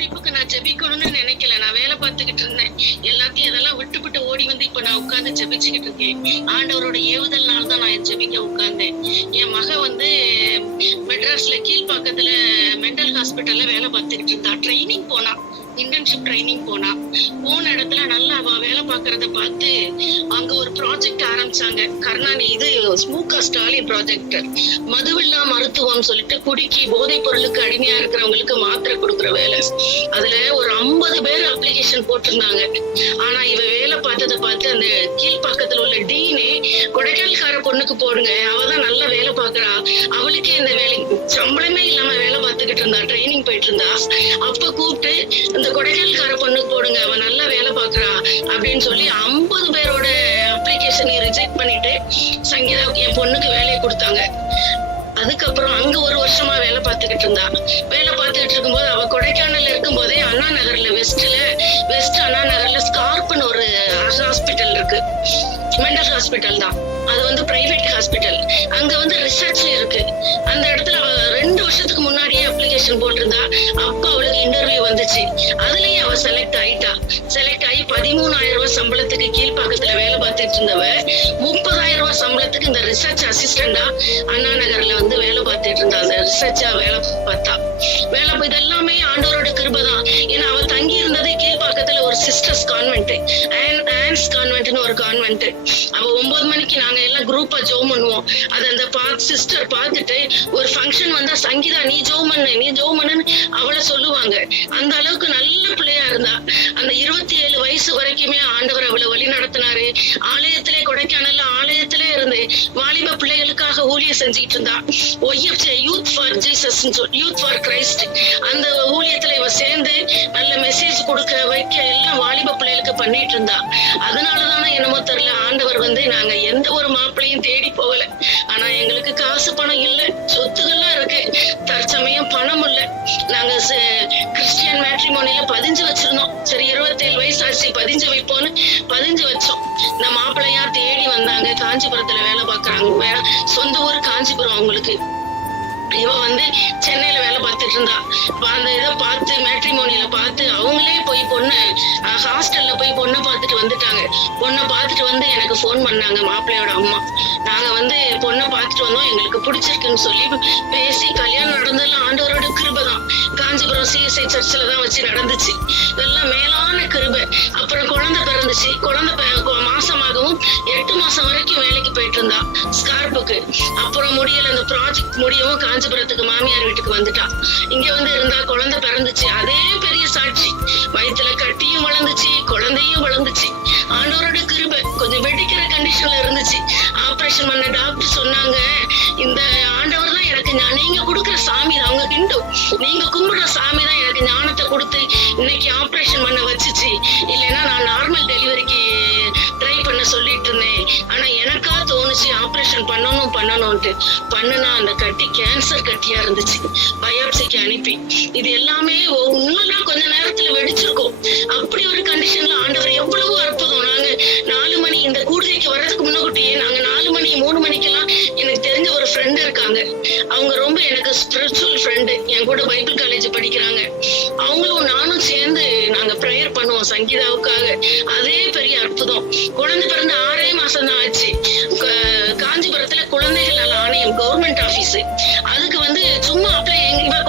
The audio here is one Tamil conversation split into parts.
குறிப்புக்கு நான் ஜெபிக்கணும்னு நினைக்கல. நான் வேலை பார்த்துக்கிட்டு இருந்தேன். எல்லாத்தையும் இதெல்லாம் விட்டுவிட்டு ஓடி வந்து இப்ப நான் உட்கார்ந்து ஜெபிச்சுக்கிட்டு இருக்கேன். ஆண்டவரோட ஏவுதல்னால தான் நான் ஜெபிக்க உட்கார்ந்தேன். என் மக வந்து மெட்ராஸ்ல கீழ்பாக்கத்துல மென்டல் ஹாஸ்பிட்டல்ல வேலை பார்த்துக்கிட்டு இருந்தா. ட்ரைனிங் போனா, இன்டர்ன்ஷிப் ட்ரைனிங் போன இடத்துல நல்லா அவ வேலை பாக்குறத பார்த்து அங்க ஒரு ப்ராஜெக்ட் ஆரம்பிச்சாங்க. இது ஸ்மூகா ஸ்டாலின் ப்ராஜெக்ட். மதுவில்லா மருத்துவம் சொல்லிட்டு குடிக்கி போதைப் பொருளுக்கு அடிமையா இருக்கிறவங்களுக்கு மாத்திரை கொடுக்குற வேலை. அதுல ஒரு 50 பேர் அப்ளிகேஷன் போட்டிருந்தாங்க. ஆனா இவ வேலை பார்த்ததை பார்த்து அந்த கீழ்பாக்கத்துல உள்ள டீனே கொடைக்கானல்கார பொண்ணுக்கு போடுங்க, அவதான் நல்லா வேலை பாக்குறா, அவளுக்கே இந்த வேலை சம்பளமே இல்லாம வேலை பார்த்துக்கிட்டு இருந்தா, ட்ரைனிங் போயிட்டு இருந்தா. அப்ப கூப்பிட்டு இந்த கொடைக்கானல்கார பொண்ணுக்கு போடுங்க, அவன் நல்லா வேலை பாக்குறா அப்படின்னு சொல்லி 50 பேரோட அப்ளிகேஷனை ரிஜெக்ட் பண்ணிட்டு சங்கீதாவுக்கு என் பொண்ணுக்கு வேலையை கொடுத்தாங்க. அதுக்கப்புறம் அங்க ஒரு வருஷமா வேலை பார்த்துக்கிட்டு இருந்தா. வேலை பார்த்துக்கிட்டு இருக்கும்போது அவ கொடைக்கானல்ல இருக்கும் போதே அண்ணா நகர்ல வெஸ்ட் அண்ணா நகர்ல ஸ்கார்ப்னு ஒரு ஹாஸ்பிட்டல் இருக்கு, மென்டல் ஹாஸ்பிட்டல் தான். அது வந்து பிரைவேட் ஹாஸ்பிட்டல். அங்க வந்து ரிசர்ச் இருக்கு. அந்த இடத்துல அவ 2 வருஷத்துக்கு முன்னாடியே அப்ளிகேஷன் போட்டிருந்தா. அப்ப அவளுக்கு இன்டர்வியூ வந்துச்சு. அதுலயும் அவ செலக்ட் ஆகி 13,000 ரூபாய் சம்பளத்துக்கு கீழ்பாக்கத்துல வேலை பார்த்துட்டு இருந்தவ 30,000 ரூபாய் சம்பளத்துக்கு இந்த ரிசர்ச் அசிஸ்டண்டா அண்ணா நகர்ல வந்து வேலை பார்த்துட்டு இருந்தா. அந்த ரிசர்ச்சா வேலை பார்த்தா. இதெல்லாமே ஆண்டவரோட கிருபை தான். ஏன்னா அவ தங்கி இருந்தது கீழ்பாக்கத்துல ஒரு சிஸ்டர்ஸ் கான்வென்ட், ஆன்ஸ் கான்வென்ட்னு ஒரு கான்வென்ட். அவ 9 மணிக்கு நாங்க எல்லாம் குரூப்பா ஜோம் பண்ணுவோம். அது அந்த சிஸ்டர் பார்த்துட்டு ஒரு ஃபங்க்ஷன் வந்தா சங்கீதா நீ ஜோம் பண்ணுன்னு அவளை சொல்லுவாங்க. அந்த அளவுக்கு நல்ல பிள்ளையா இருந்தா. அந்த 27 வயசு வரைக்குமே ஆண்டவர் அவளை வழி நடத்தினாரு. ஆலயத்திலே, கொடைக்கானல்ல ஆலயத்திலே இருந்து வாலிப பிள்ளைகளுக்காக ஊழியம் செஞ்சுட்டு இருந்தா. Youth for Jesus, youth for Christ, அந்த ஊழியத்துல இவ சேர்ந்து நல்ல மெசேஜ் கொடுக்க வைக்க எல்லாம் வாலிப பிள்ளைகளுக்கு பண்ணிட்டு இருந்தா. அதனாலதானே என்னமோ தெரியல, ஆண்டவர் வந்து நாங்க எந்த ஒரு மாப்பிள்ளையும் தேடி போகல. ஆனா எங்களுக்கு காசு பணம் இல்ல, சொத்துக்கள்லாம் இருக்கு, தற்சமயம் பணம் இல்ல. நாங்க கிறிஸ்டியன் மேட்ரிமோனில 15 வச்சிருந்தோம். சரி 27 வயசு ஆச்சு, 15 வைப்போன்னு 15 வச்சோம். இந்த மாப்பிள்ளையார் தேடி வந்தாங்க. காஞ்சிபுரத்துல வேலை பாக்குறாங்க, சொந்த ஊர் காஞ்சிபுரம் அவங்களுக்கு. இவ வந்து சென்னையில வேலை பார்த்துட்டு இருந்தா. அந்த இதை பார்த்து மேட்ரிமோனியில பார்த்து அவங்களே போய் ஹாஸ்டல்ல போய் பொண்ணை பார்த்துட்டு வந்துட்டாங்க. பொண்ணை பார்த்துட்டு வந்து எனக்கு போன் பண்ணாங்க மாப்பிள்ளையோட அம்மா. நாங்க வந்து பொண்ணை பார்த்துட்டு வந்தோம், எங்களுக்கு பிடிச்சிருக்குன்னு சொல்லி பேசி கல்யாணம் நடந்ததெல்லாம் ஆண்டவரோட கிருபை தான். காஞ்சிபுரம் CSI சர்ச்சில் தான் வச்சு நடந்துச்சு. இதெல்லாம் மேலான கிருபை. அப்புறம் குழந்தை பிறந்துச்சு. குழந்தை மாசமாகவும் 8 மாசம் வரைக்கும் வேலைக்கு போயிட்டு இருந்தா ஸ்கார்ப்புக்கு. அப்புறம் முடியல, அந்த ப்ராஜெக்ட் முடியவும் காஞ்சிபுரத்துக்கு மாமியார் வீட்டுக்கு வந்துட்டா. இங்க வந்து இருந்தா, குழந்தை பிறந்துச்சு. அதே பெரிய சாட்சி. வயிற்றுல கட்டியும் வளர்ந்துச்சு, குழந்தையும் வளர்ந்துச்சு. ஆண்டவரோட கிருபை. கொஞ்சம் வெடிக்கிற கண்டிஷன்ல இருந்துச்சு. ஆபரேஷன் பண்ண டாக்டர் சொன்னாங்க, இந்த ஆண்டவர் தான் எனக்கு, நீங்க கொடுக்குற சாமி தான், அவங்க ஹிந்து, நீங்க கும்பிடுற சாமி தான் எனக்கு ஞானத்தை கொடுத்து இன்னைக்கு ஆபரேஷன் பண்ண வச்சுச்சு. இல்லைன்னா நான் நார்மல் டெலிவரிக்கு ட்ரை பண்ண சொல்லிட்டு இருந்தேன். ஆனா எனக்கா தோணுச்சு ஆபரேஷன் பண்ணணும்ட்டு பண்ணுனா அந்த கட்டி கேன்சர் கட்டியா இருந்துச்சு. பயாப்சிக்கு அனுப்பி இது எல்லாமே இன்னும் கொஞ்ச நேரத்துல வெடிச்சிருக்கும். அப்படி ஒரு கண்டிஷன்ல ஆண்டவர் எவ்வளவு அற்புதம். நாங்க 4 மணி இந்த கூடுதைக்கு வர்றதுக்கு முன்னக்கூட்டியே நாங்க 4 மணி 3 மணிக்கெல்லாம் எனக்கு தெரிஞ்ச ஒரு ஃப்ரெண்ட் இருக்காங்க. அவங்க ரொம்ப எனக்கு ஸ்பிரிச்சுவல் ஃப்ரெண்டு. என் கூட பைபிள் காலேஜ் படிக்கிறாங்க. அவங்களும் நானும் சேர்ந்து நாங்க ப்ரேயர் பண்ணுவோம் சங்கீதாவுக்காக. அதே பெரிய அற்புதம். குழந்தை பிறந்து 6 மாசம் தான் ஆச்சு. காஞ்சிபுரத்துல குழந்தைகள் நல ஆணையம் கவர்மெண்ட் ஆபீஸ், அதுக்கு வந்து சும்மா அப்ளை,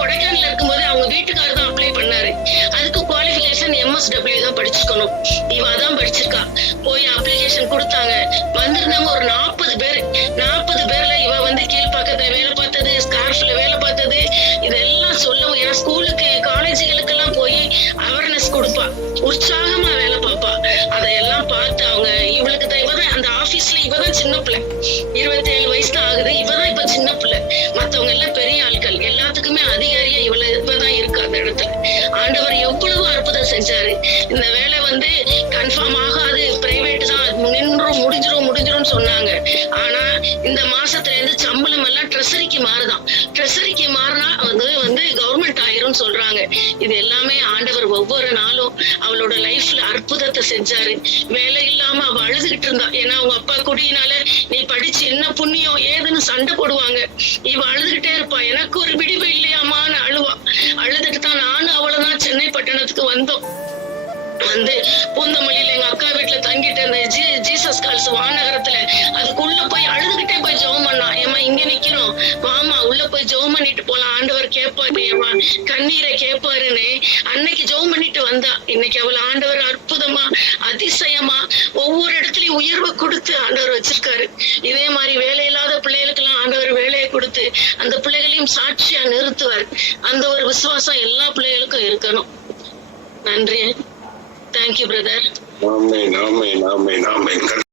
கொடைக்கானல்ல இருக்கும்போது அவங்க வீட்டுக்காரர் தான் அப்ளை பண்ணாரு. அதுக்கு குவாலிஃபிகேஷன் MSW தான் படிச்சுக்கணும். இவ தான் படிச்சிருக்கா. போய் அப்ளிகேஷன் கொடுத்தாங்க. வந்திருந்தவங்க ஒரு 40 பேர். 40 பேர்ல இவ வந்து கீழ்பாக்கத்துல வேலை பார்த்தது, ஸ்கார்ஃப்ல வேலை பார்த்தது, இதெல்லாம் சொல்லவும். ஏன்னா ஸ்கூலுக்கு காலேஜுகளுக்கு எல்லாம் போய் அவேர்னஸ் கொடுப்பா, உற்சாகமா வேலை பார்ப்பா. அதையெல்லாம் பார்த்து அவங்க இவளுக்கு தான், இவதான் அந்த ஆபீஸ்ல இவதான் சின்ன பிள்ளை, 27 வயசு தான் ஆகுது. இவதான் இப்ப சின்ன பிள்ளை. மத்தவங்க எல்லாம் பெரிய ஆட்கள். எல்லாத்துக்குமே அதிகாரியா இவதான் இருக்கு அந்த இடத்துல. ஆண்டவர் எவ்வளவு அற்புதம் செஞ்சாரு. இந்த வேலை வந்து கன்ஃபார்ம் ஆகாது, பிரைவேட் தான், முடிஞ்சிரும் சொன்னாங்க. ஆனா இந்த மாசத்துல இருந்து சம்பளம் எல்லாம் ட்ரெஸரிக்கு மாறுதான். ட்ரெஸரிக்கு மாறினா அது வந்து கவர்மெண்ட் ஆயிரும் சொல்றாங்க. இது எல்லாமே ஆண்டவர் ஒவ்வொரு நாளும் அவளோட லைஃப்ல அற்புதத்தை செஞ்சாரு. வேலை இல்லாம அவ அழுதுகிட்டு இருந்தா. ஏன்னா அவங்க அப்பா குடியினால நீ படிச்சு என்ன புண்ணியம் ஏதுன்னு சண்டை போடுவாங்க. இவ அழுதுகிட்டே இருப்பா. எனக்கு ஒரு விடிவு இல்லையாமான்னு அழுவா. அழுதுட்டு தான் நானும் ஆவலதான் சென்னை பட்டணத்துக்கு வந்தோம். வந்து பூந்தமல்லியில எங்க அக்கா வீட்டுல தங்கிட்டு இருந்த ஜீசஸ் கால்ஸ் வானகரத்துல அதுக்குள்ள போய் அழுதுகிட்டே போய் ஜெபம் பண்ணா. ஏமா இங்க நிக்கிறோம், வாமா உள்ள போய் ஜெபம் பண்ணிட்டு போலாம், ஆண்டவர் கேட்பாரு, ஏமா கண்ணீரை கேட்பாருன்னு அன்னைக்கு ஜெபம் பண்ணிட்டு வந்தா. இன்னைக்கு அவள் ஆண்டவர் அற்புதமா அதிசயமா ஒவ்வொரு இடத்துலயும் உயர்வை கொடுத்து ஆண்டவர் வச்சிருக்காரு. இதே மாதிரி வேலை இல்லாத பிள்ளைகளுக்கு எல்லாம் ஆண்டவர் வேலையை கொடுத்து அந்த பிள்ளைகளையும் சாட்சியா நிறுத்துவார். அந்த ஒரு விசுவாசம் எல்லா பிள்ளைகளுக்கும் இருக்கணும். நன்றி. Thank you, brother. Amen, amen, amen, amen.